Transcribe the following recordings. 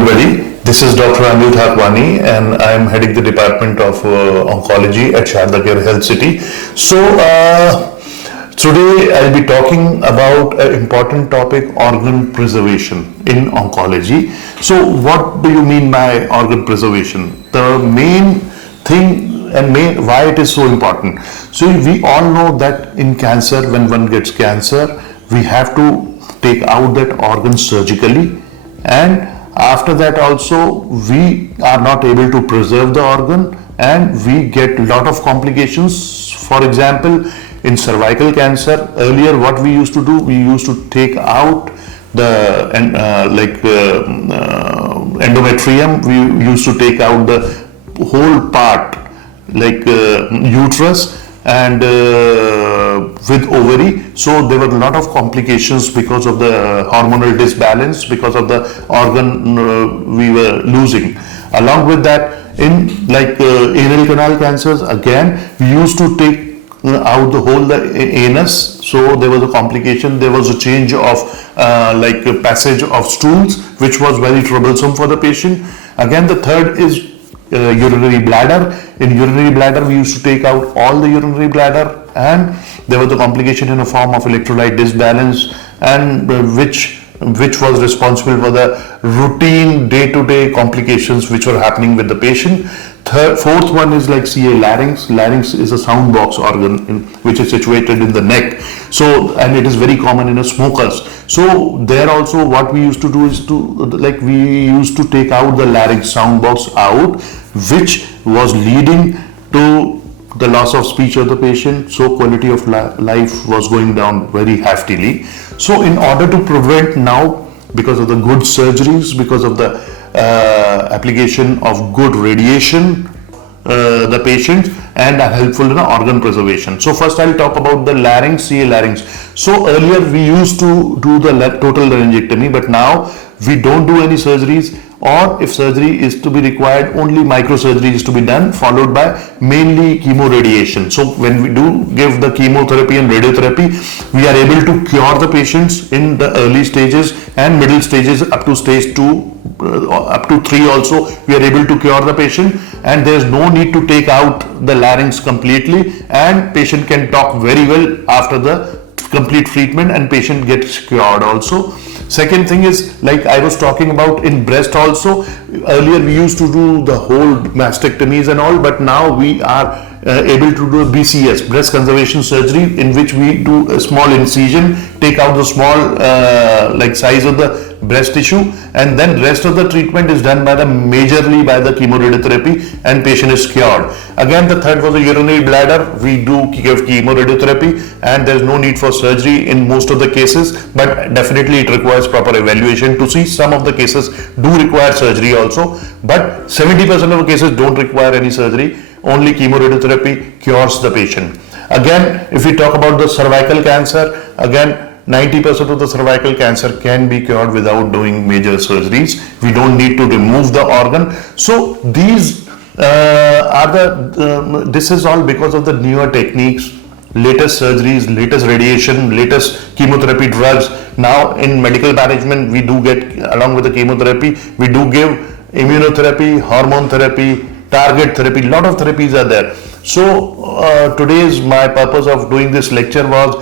everybody. This is Dr. Anil Thakwani and I am heading the Department of Oncology at Sharda Care Health City. So today I'll be talking about an important topic, organ preservation in oncology. So what do you mean by organ preservation? The main thing and why it is so important. So we all know that in cancer, when one gets cancer, we have to take out that organ surgically, and after that also we are not able to preserve the organ and we get a lot of complications. For example, in cervical cancer, earlier what we used to do, we used to take out the endometrium, we used to take out the whole part like uterus and with ovary. So there were a lot of complications because of the hormonal disbalance, because of the organ we were losing. Along with that, in anal canal cancers, again we used to take out the whole anus. So there was a complication, there was a change of passage of stools, which was very troublesome for the patient. Again, the third is urinary bladder. In urinary bladder, we used to take out all the urinary bladder, and there was a complication in a form of electrolyte disbalance, and which was responsible for the routine day-to-day complications which were happening with the patient. Fourth one is like CA larynx. Larynx is a sound box organ which is situated in the neck. So, and it is very common in smokers. So there also what we used to do is we used to take out the larynx sound box out, which was leading to the loss of speech of the patient. So quality of life was going down very heftily. So in order to prevent now, because of the good surgeries, because of the application of good radiation, the patients, and are helpful in organ preservation. So first I'll talk about the larynx, CA larynx. So earlier we used to do the total laryngectomy, but now we don't do any surgeries, or if surgery is to be required, only microsurgery is to be done, followed by mainly chemoradiation. So when we do give the chemotherapy and radiotherapy, we are able to cure the patients in the early stages and middle stages up to stage 2, up to 3 also, we are able to cure the patient, and there is no need to take out the larynx completely, and patient can talk very well after the complete treatment, and patient gets cured also. Second thing is, like I was talking about in breast also, earlier we used to do the whole mastectomies and all, but now we are able to do a BCS, breast conservation surgery, in which we do a small incision, take out the small size of the breast tissue, and then rest of the treatment is done majorly by the chemoradiotherapy, and patient is cured. Again, the third was the urinary bladder. We do give chemoradiotherapy, and there is no need for surgery in most of the cases, but definitely it requires proper evaluation to see. Some of the cases do require surgery also, but 70% of the cases don't require any surgery. Only chemoradiotherapy cures the patient. Again, if we talk about the cervical cancer, again 90% of the cervical cancer can be cured without doing major surgeries. We don't need to remove the organ. So these this is all because of the newer techniques, latest surgeries, latest radiation, latest chemotherapy drugs. Now in medical management, we do get, along with the chemotherapy, we do give immunotherapy, hormone therapy, target therapy, lot of therapies are there. So today's my purpose of doing this lecture was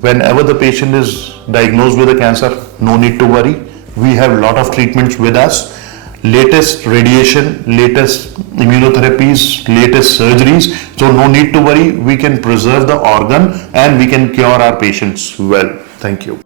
whenever the patient is diagnosed with a cancer, no need to worry. We have a lot of treatments with us, latest radiation, latest immunotherapies, latest surgeries. So no need to worry. We can preserve the organ and we can cure our patients well. Thank you.